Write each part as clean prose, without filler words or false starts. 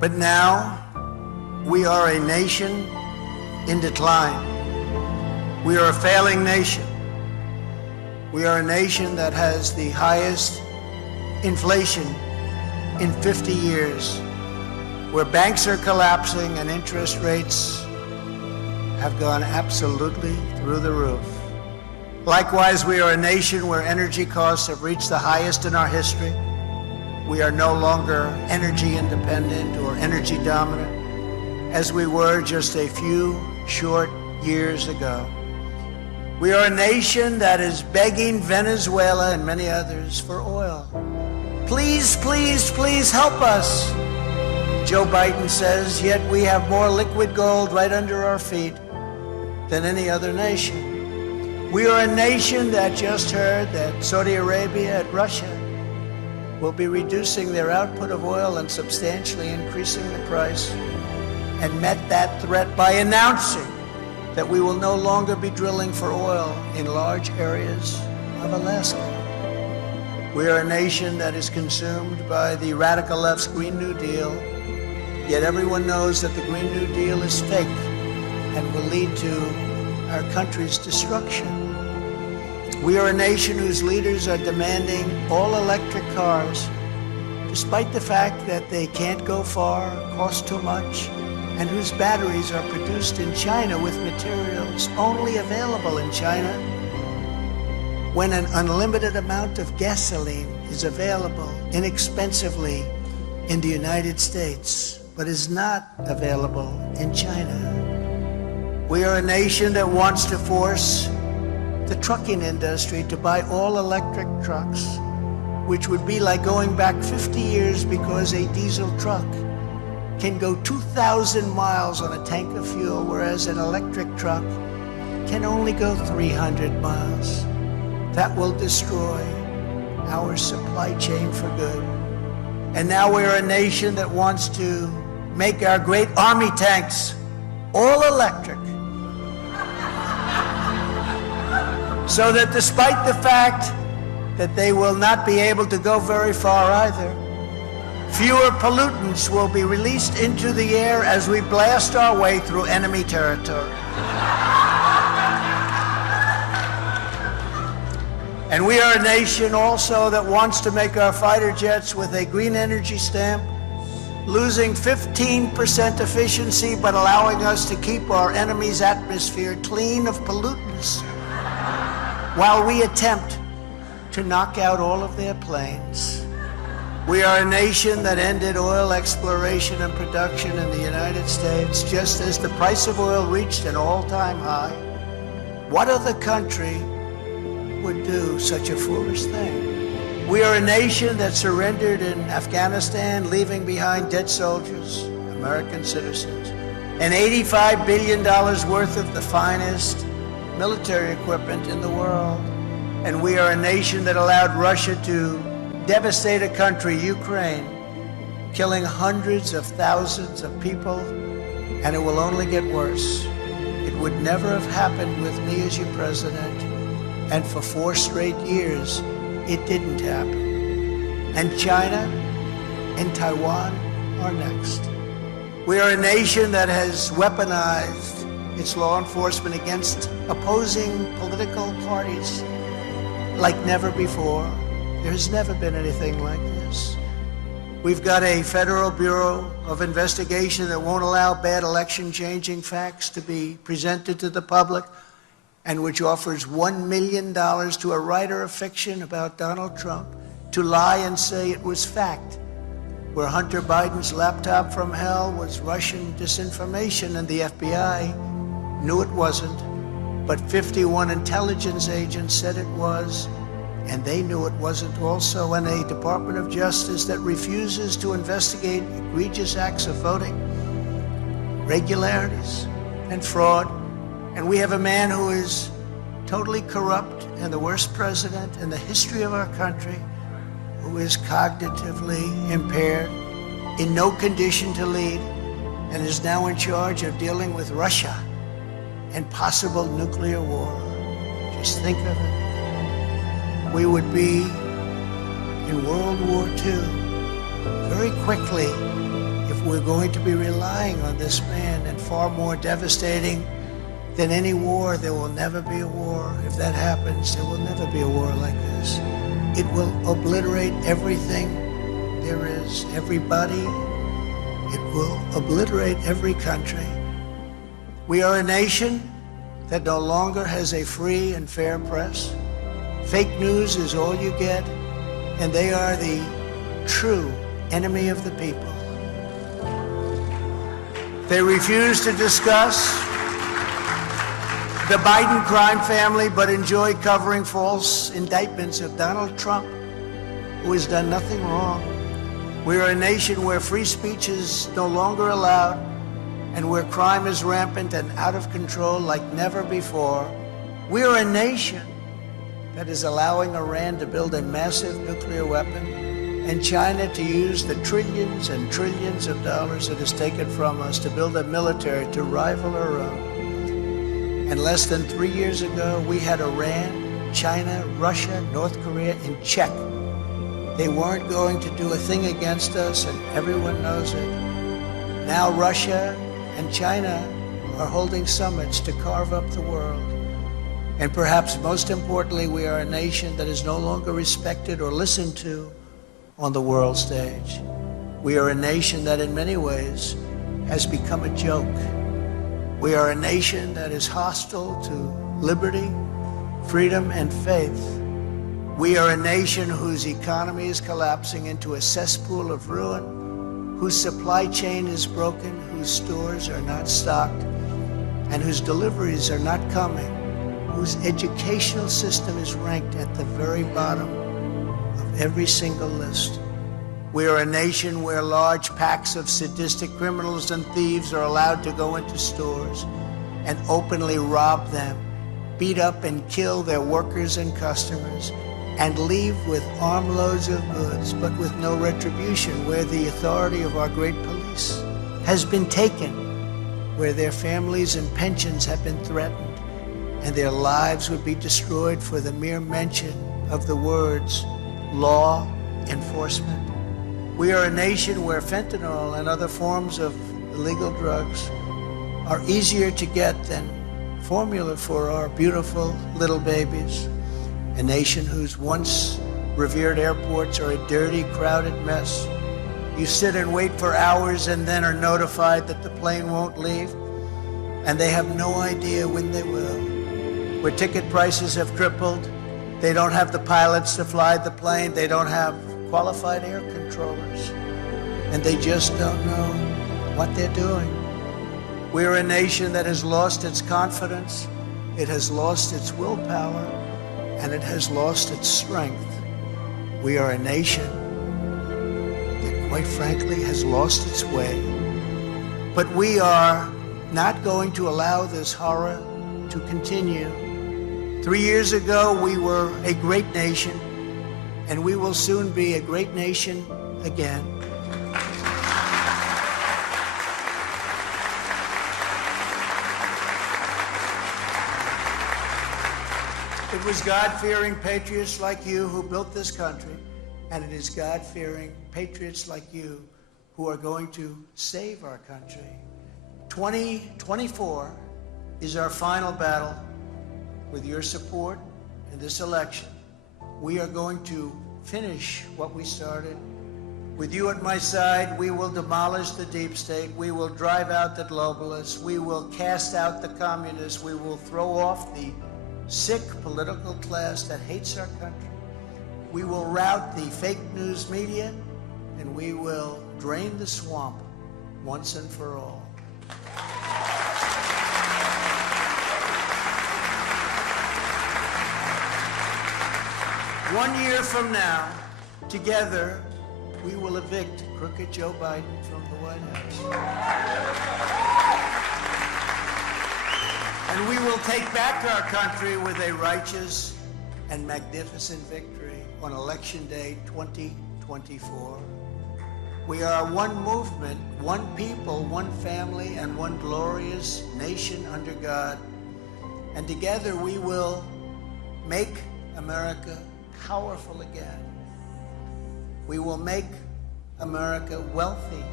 But now, we are a nation in decline. We are a failing nation. We are a nation that has the highest inflation in 50 years, where banks are collapsing and interest rates have gone absolutely through the roof. Likewise, we are a nation where energy costs have reached the highest in our history. We are no longer energy independent or energy dominant, as we were just a few short years ago. We are a nation that is begging Venezuela and many others for oil. Please, please, please help us, Joe Biden says, yet we have more liquid gold right under our feet than any other nation. We are a nation that just heard that Saudi Arabia and Russia will be reducing their output of oil and substantially increasing the price, and met that threat by announcing that we will no longer be drilling for oil in large areas of Alaska. We are a nation that is consumed by the radical left's Green New Deal, yet everyone knows that the Green New Deal is fake and will lead to our country's destruction. We are a nation whose leaders are demanding all-electric cars, despite the fact that they can't go far, cost too much, and whose batteries are produced in China with materials only available in China, when an unlimited amount of gasoline is available inexpensively in the United States, but is not available in China. We are a nation that wants to force the trucking industry to buy all electric trucks, which would be like going back 50 years because a diesel truck can go 2,000 miles on a tank of fuel, whereas an electric truck can only go 300 miles. That will destroy our supply chain for good. And now we're a nation that wants to make our great army tanks all electric, so that despite the fact that they will not be able to go very far either, fewer pollutants will be released into the air as we blast our way through enemy territory. And we are a nation also that wants to make our fighter jets with a green energy stamp, losing 15% efficiency, but allowing us to keep our enemy's atmosphere clean of pollutants, while we attempt to knock out all of their planes. We are a nation that ended oil exploration and production in the United States just as the price of oil reached an all-time high. What other country would do such a foolish thing? We are a nation that surrendered in Afghanistan, leaving behind dead soldiers, American citizens, and $85 billion worth of the finest military equipment in the world. And we are a nation that allowed Russia to devastate a country, Ukraine, killing hundreds of thousands of people, and it will only get worse. It would never have happened with me as your president, and for 4 straight years, it didn't happen. And China and Taiwan are next. We are a nation that has weaponized its law enforcement against opposing political parties like never before. There's never been anything like this. We've got a Federal Bureau of Investigation that won't allow bad election-changing facts to be presented to the public, and which offers $1 million to a writer of fiction about Donald Trump to lie and say it was fact, where Hunter Biden's laptop from hell was Russian disinformation, and the FBI knew it wasn't, but 51 intelligence agents said it was, and they knew it wasn't also, and a Department of Justice that refuses to investigate egregious acts of voting, irregularities, and fraud. And we have a man who is totally corrupt and the worst president in the history of our country, who is cognitively impaired, in no condition to lead, and is now in charge of dealing with Russia and possible nuclear war. Just think of it. We would be in World War II very quickly if if we're going to be relying on this man, and far more devastating than any war, there will never be a war. If that happens, there will never be a war like this. It will obliterate everything there is, everybody. It will obliterate every country. We are a nation that no longer has a free and fair press. Fake news is all you get, and they are the true enemy of the people. They refuse to discuss the Biden crime family, but enjoy covering false indictments of Donald Trump, who has done nothing wrong. We are a nation where free speech is no longer allowed, and where crime is rampant and out of control like never before. We are a nation that is allowing Iran to build a massive nuclear weapon, and China to use the trillions and trillions of dollars it has taken from us to build a military to rival our own. And less than 3 years ago, we had Iran, China, Russia, North Korea in check. They weren't going to do a thing against us, and everyone knows it. Now Russia and China are holding summits to carve up the world. And perhaps most importantly, we are a nation that is no longer respected or listened to on the world stage. We are a nation that in many ways has become a joke. We are a nation that is hostile to liberty, freedom, and faith. We are a nation whose economy is collapsing into a cesspool of ruin, whose supply chain is broken, whose stores are not stocked, and whose deliveries are not coming, whose educational system is ranked at the very bottom of every single list. We are a nation where large packs of sadistic criminals and thieves are allowed to go into stores and openly rob them, beat up and kill their workers and customers, and leave with armloads of goods, but with no retribution, where the authority of our great police has been taken, where their families and pensions have been threatened, and their lives would be destroyed for the mere mention of the words law enforcement. We are a nation where fentanyl and other forms of illegal drugs are easier to get than formula for our beautiful little babies. A nation whose once revered airports are a dirty, crowded mess. You sit and wait for hours and then are notified that the plane won't leave, and they have no idea when they will. Where ticket prices have tripled, they don't have the pilots to fly the plane, they don't have qualified air controllers, and they just don't know what they're doing. We're a nation that has lost its confidence, it has lost its willpower, and it has lost its strength. We are a nation that, quite frankly, has lost its way. But we are not going to allow this horror to continue. 3 years ago, we were a great nation, and we will soon be a great nation again. It was God-fearing patriots like you who built this country, and it is God-fearing patriots like you who are going to save our country. 2024 is our final battle. With your support in this election, we are going to finish what we started. With you at my side, we will demolish the deep state. We will drive out the globalists. We will cast out the communists. We will throw off the sick political class that hates our country. We will rout the fake news media, and we will drain the swamp once and for all. One year from now, together, we will evict crooked Joe Biden from the White House. And we will take back our country with a righteous and magnificent victory on Election Day 2024. We are one movement, one people, one family, and one glorious nation under God. And together we will make America powerful again. We will make America wealthy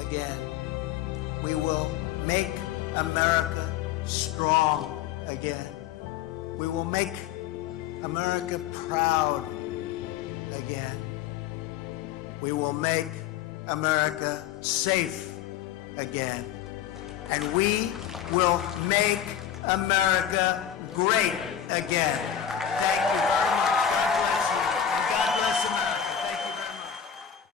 again. We will make America strong again. We will make America proud again. We will make America safe again. And we will make America great again. Thank you very much.